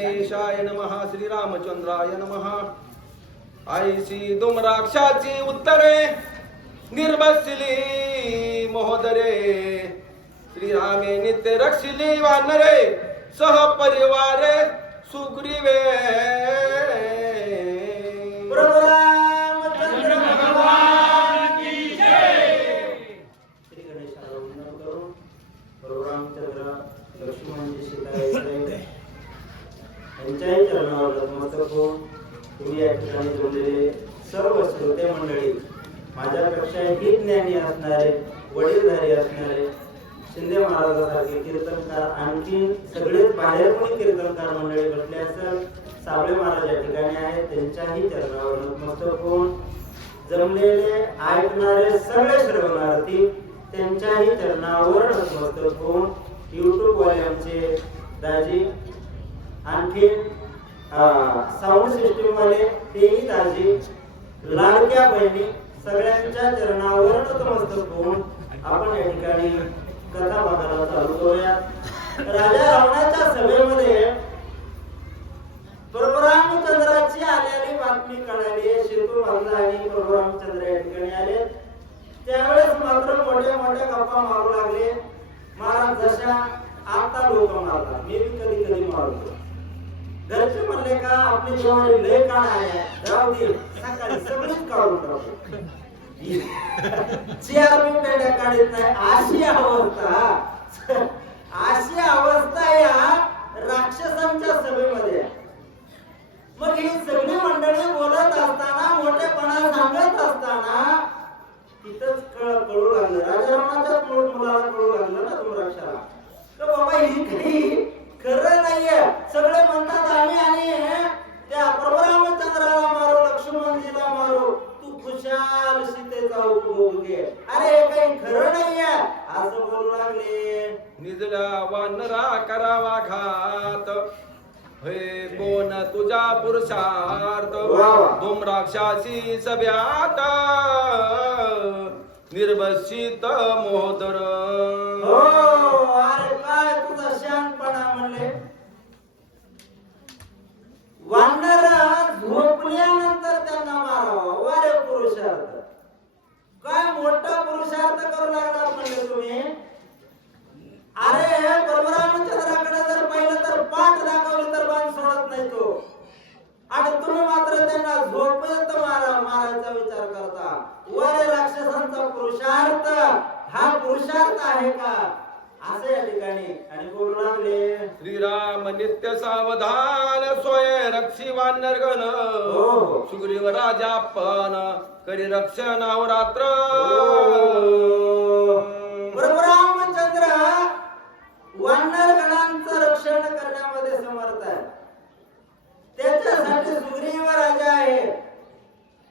गणेशाय नमः श्रीरामचंद्राय नमः आईसी दुमराक्षाची उत्तरे निर्बसली महोदरे श्रीरामे नित्य रक्षिली वानरे सह परिवारे सुग्रीवे त्यांच्याही चरणावर नतमस्तक होऊन तुम्ही या ठिकाणी जमलेले सर्व श्रोते मंडळी, माझ्यापेक्षा ही ज्ञानी असणारे, वडीलधारी असणारे शिंदे महाराजांसारखे कीर्तनकार, आणखी सगळेच बाहेर कोणी कीर्तनकार मंडळी बसले असेल, साबळे महाराज या ठिकाणी आहेत, त्यांच्याही चरणावर नतमस्तक होऊन जमलेले ऐकणारे सगळे श्रवणार्थी त्यांच्याही चरणावर नतमस्तक होऊन युट्यूब वाले आमचे दाजी, आणखी साऊंड सिस्टीम वाले तेही दाजी, लाडक्या बहिणी सगळ्यांच्या चरणावर नतमस्तक होऊन आपण या ठिकाणी कथा बघायला चालू करूया. राजा रावणाच्या सभेमध्ये प्रभू रामचंद्राची आलेली बातमी कळाली. शेतू बांधला आणि प्रभू रामचंद्र या ठिकाणी आले. त्यावेळेस मात्र मोठ्या मोठ्या गप्पा मारू लागले. महाराज जशा आता लोक मारतात, मी बी कधी कधी मारतो. घरचे म्हणले का आपली जेवारी लय काळ आहे, जाऊ दे सकाळी सगळीच काढून टाकू. चेअर मी पेड्या काढत नाही, अशी अवस्था या राक्षसांच्या सभेमध्ये. मग ही सगळी मंडळी बोलत असताना, मोठेपणा सांगत असताना तिथंच कळू लागलं, राजा रावणाच्याच मुलाला कळू लागलं ना दुमराक्षाला, तर बाबा ही काही खरं नाहीये. सगळे म्हणतात आम्ही आणि त्या प्रभू रामचंद्राला मारू, लक्ष्मणजीला मारू, तू खुशाल सीतेचा उपभोग घे. अरे हे काही खरं नाहीये असं बोलू लागले. निजला वानरा करावा घात, हे कोण तुझा पुरुषार्थ, दुमराक्षाची सभ्यात निर्बसित मोहदर. अरे काय तुझा शानपणा म्हणले. वानर झोपल्यानंतर त्यांना मारावा, वारे पुरुषार्थ. काय मोठा पुरुषार्थ करू लागला म्हणले तुम्ही. अरे प्रभू रामचंद्राकडे जर पाहिलं तर पाठ दाखवली तर बाण सोडत नाही तो, आणि तुम्ही मात्र त्यांना झोपेत मारायचा विचार करता. वरे राक्षसांचा पुरुषार्थ हा पुरुषार्थ आहे का असे या ठिकाणी आणि बोलू लागले. श्रीराम नित्य सावधान स्वय रक्षी वानरगण, सुग्रीव राजा पण करी रक्षणावर रात्र. प्रभू रामचंद्र वानरगणांचं रक्षण करण्यामध्ये समर्थ आहे. त्याच्यासाठी सुग्रीव राजा आहे,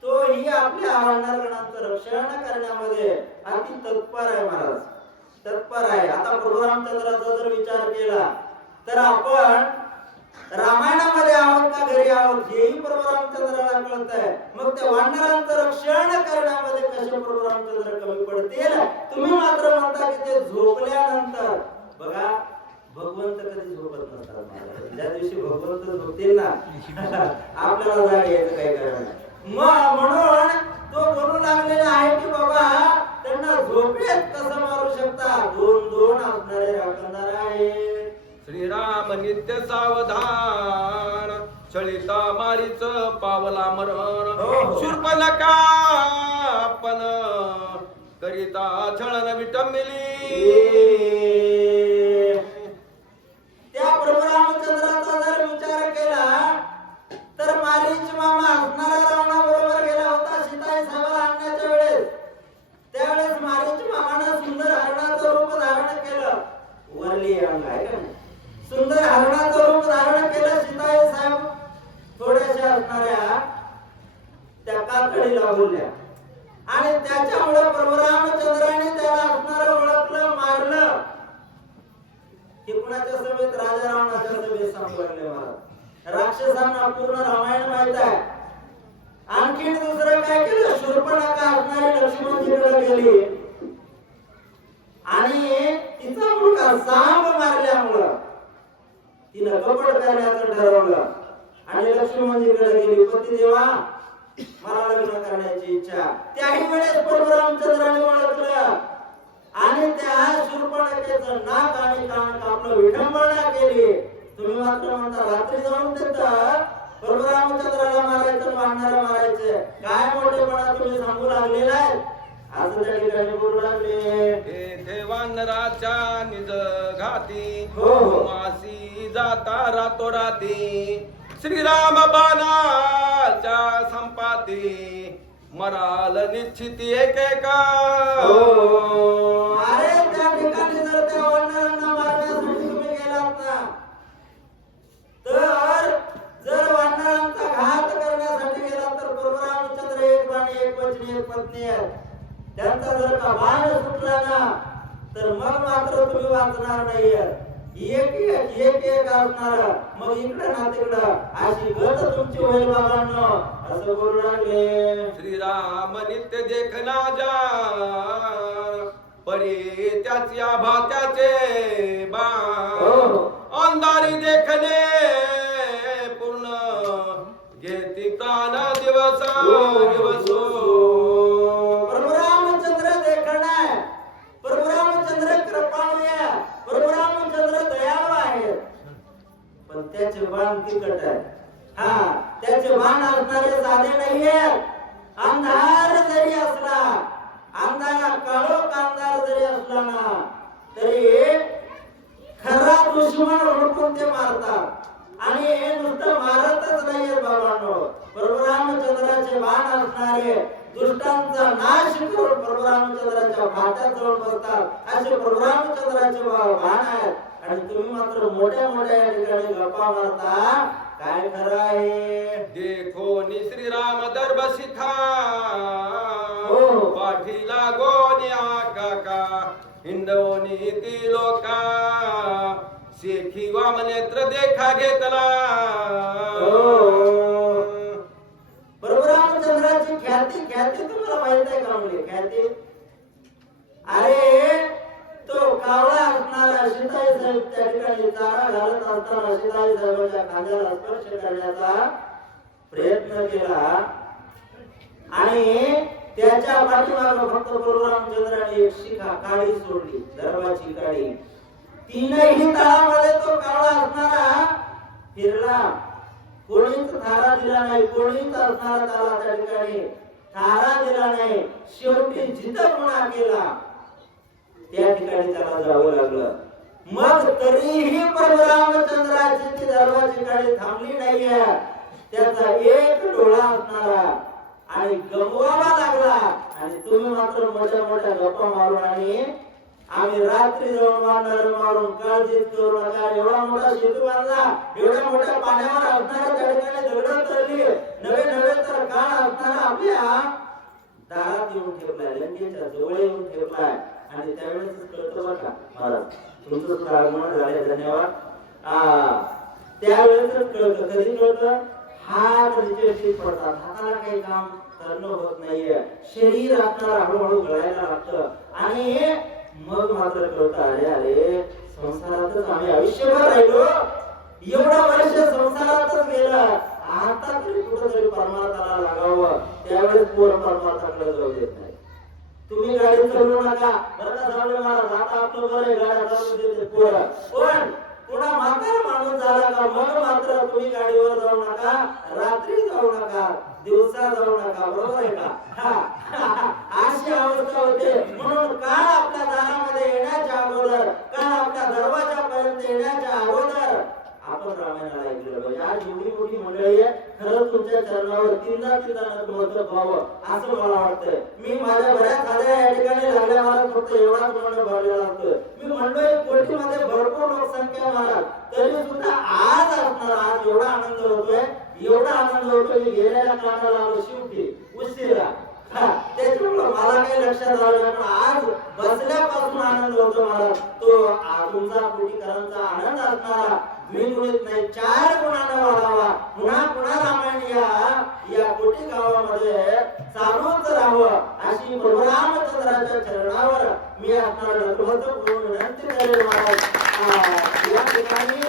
तोही आपल्या वानरगणांचं रक्षण करण्यामध्ये अति तत्पर आहे. महाराज तत्पर आहे. आता प्रभू रामचंद्राचा जर विचार केला तर आपण रामायणामध्ये आहोत का घरी आहोत हेही प्रभू रामचंद्राला कळत आहे. मग त्या वानरांचं रक्षण करण्यामध्ये कसे प्रभू रामचंद्र कमी पडतील. तुम्ही मात्र म्हणता की ते झोपल्यानंतर. बघा भगवंत कधी झोपत नसतात. ज्या दिवशी भगवंत झोपतील ना आपल्याला जाग यायचं काही कारण नाही. म्हणून तो बोलू लागलेला आहे की बाबा त्यांना झोपेत कसं मारू शकता. दोन दोन असणारे राखणदार आहे. श्रीराम नित्य सावधान चळिता मारीच पावला मरण, शूर्पणखा पण करिता छळन विटंबिली. त्या प्रभू रामचंद्राचा जर विचार केला तर मारीच मामा असणारा रावणाबरोबर गेला होता सीताई साहेबाला आणण्याच्या वेळेस. त्यावेळेस मारीच मामानं सुंदर हरणाचं रूप धारण केलं. वरली अंग आहे का सुंदर हरणाचं रूप धारण केलं. सीताई साहेब थोड्याशा असणाऱ्या त्या कातडीला बोलल्या आणि त्याच्यामुळे प्रभू रामचंद्राने त्याला असणारं ओळखलं, मारलं. हे कुणाच्या सभेत? राजा रावणाच्या सभेत सांगू लागले महाराज. राक्षसांना पूर्ण रामायण माहित आहे. आणखीन दुसरं काय केलं, शूर्पणखा असणारी लक्ष्मणजीकडे गेली आणि तिचा मुलगा सांब मारल्यामुळं तिनं कपट करण्याचं ठरवलं आणि लक्ष्मणजीकडे गेली. पती देवा, मला लग्न करण्याची इच्छा. त्याही वेळेस प्रभू रामचंद्राने ओळखलं आणि त्या शूर्पणखेचं नाक आणि कान कापलं, विडंबना केली. तुम्ही मात्र म्हणता रात्री जाऊन तिथं प्रभू रामचंद्राला मारायचं, वानराला मारायचं. काय मोठेपणा तुम्ही सांगू लागलेला आहे. असं त्या ठिकाणी बोलू लागले. तेथे वानराच्या निज घाती हो, हो. मासी जाता रातोराती. श्रीराम बाणाच्या संपाती मराल निश्चिती एकेका. अरे त्या ठिकाणी जर त्या वानरांना मारण्यासाठी तुम्ही गेलात ना, तर जर वानरांचा घात करण्यासाठी गेला तर प्रभू रामचंद्र एक बाण, एक वचनी, एक पत्नी आहेत. त्यांचा जर का बाण सुटला ना, तर मग मात्र तुम्ही वाचणार नाहीये. एक असणार, मग इकडं ना तिकडं अशी गत तुमची होईल बाबांनो. असं बोलू लागले. श्रीराम नित्य देखना जान परी त्याची आभा त्याचे बाण. अंधारी देखणे पूर्ण घेती प्राण दिवस दिवसो. प्रभू रामचंद्र देखणा आहे, प्रभू रामचंद्र कृपाळू आहे, प्रभू रामचंद्र दयाळू आहे. पण त्याचे बाण तिखट आहे. हा, त्याचे बाण असणारे साधे नाहीये. अंधार जरी असला, अंधारा काळोख अंधार जरी असला ना, तरी खरा दुश्मन ओळखून ते मारतात. आणि नुसतं मारतच नाहीये बाबांनो. प्रभू रामचंद्राचे बाण असणारे दुष्टांचा नाश करून प्रभू रामचंद्राच्या भात्यात जाऊन बसतात. असे प्रभू रामचंद्राचे बाण आहेत. आणि तुम्ही मात्र मोठ्या मोठ्या या ठिकाणी गप्पा मारता. काय खरं आहे. देखो नि श्रीराम दर्भ शिखा हो. पाठी लागोनी आकाका हिंदवनी ती लोका. शेखी वामनेत्र देखा घेतला. प्रभू रामचंद्राची ख्याती तुम्हाला माहित आहे का मुले. ख्याती, अरे तो कावळा असणारा सीताई साहेब त्या ठिकाणी चारा घालत असताना सीताई साहेबांच्या खांद्याला स्पर्श करण्याचा प्रयत्न केला आणि त्याच्या पाठीमागे फक्त प्रभू रामचंद्राने एक शिखा काडी सोडली, दरबाची काडी. तीनही तळामध्ये तो कावळा असणारा फिरला. कोणीच थारा दिला नाही, कोणीच असणारा त्याला त्या ठिकाणी थारा दिला नाही. शेवटी जिथं गुन्हा केला त्या ठिकाणी त्याला जावं लागलं. मग तरीही प्रभू रामचंद्राची ती दरबाची काडी थांबली नाहीये. त्याचा एक डोळा असणारा आणि गमवावा लागला. आणि तुम्ही मात्र मोठ्या मोठ्या गप्पा मारून आणि आम्ही रात्री जाऊन वानर मारून काळजीत करू नका. एवढा मोठा सेतू बांधला, एवढ्या मोठ्या पाण्यावर असणाऱ्या त्या ठिकाणी दगड तरली, नवे नवे तर काळ असणारा आपल्या दारात येऊन ठेवलाय, लंकेच्या जवळ येऊन ठेवलाय. आणि त्यावेळेस कळतं बघा महाराज, तुमचं आगमन झालंय, धन्यवाद. त्यावेळेस कळतं. कधी कळतं. हात रिजेक्ट पडतात, हाताला काही काम करणं होत नाहीये, शरीर असणार हळूहळू गळायला लागतं. आणि मग मात्र कळतं, अरे अरे संसारातच आम्ही आयुष्यभर राहिलो, एवढं वर्ष संसारातच गेलं, आता तरी कुठंतरी परमार्थाला लागावं. त्यावेळेस पोर परमार्थाकडे जाऊ देत नाही. तुम्ही गाडी चालवू नका बरं का सावळे महाराज. आता आपलं बरं गाड्या चालू देते पोरं. पण पुन्हा म्हातारा माणूस झाला का मग मात्र तुम्ही गाडीवर जाऊ नका, रात्री जाऊ नका, दिवसा जाऊ नका. बरोबर आहे का. अशी अवस्था होते. म्हणून काळ आपल्या दारामध्ये येण्याच्या अगोदर, काळ आपल्या दरवाजापर्यंत येण्याच्या अगोदर आपण रामायणाला ऐकलं पाहिजे. आज एवढी मोठी मंडळी आहे, खरंच तुमच्या चरणावर तीनदा नतमस्तक व्हावं असं मला वाटतंय. मी माझ्या बऱ्याच साध्या या ठिकाणी लागल्या महाराज फक्त एवढाच मंडळ भरलेला असतोय. मी मंडळी कोटीमध्ये भरपूर लोकसंख्या महाराज, तरी सुद्धा आज असणार, आज एवढा आनंद होतोय, एवढा आनंद होतोय की गेलेल्या काळाला आलो शेवटी उशिरा. त्याच्यामुळे मला काही लक्षात आलं नाही, पण आज बसल्यापासून आनंद होतो महाराज. तो तुमचा कोटीकरांचा आनंद असणारा द्विगुणित नाही, 4 गुणाने वाढावा. पुन्हा पुन्हा रामायण या कोटी गावामध्ये चालूच राहावं अशी प्रभू रामचंद्राच्या चरणावर मी आपल्याला नतमस्तक होऊन विनंती करेन महाराज. या ठिकाणी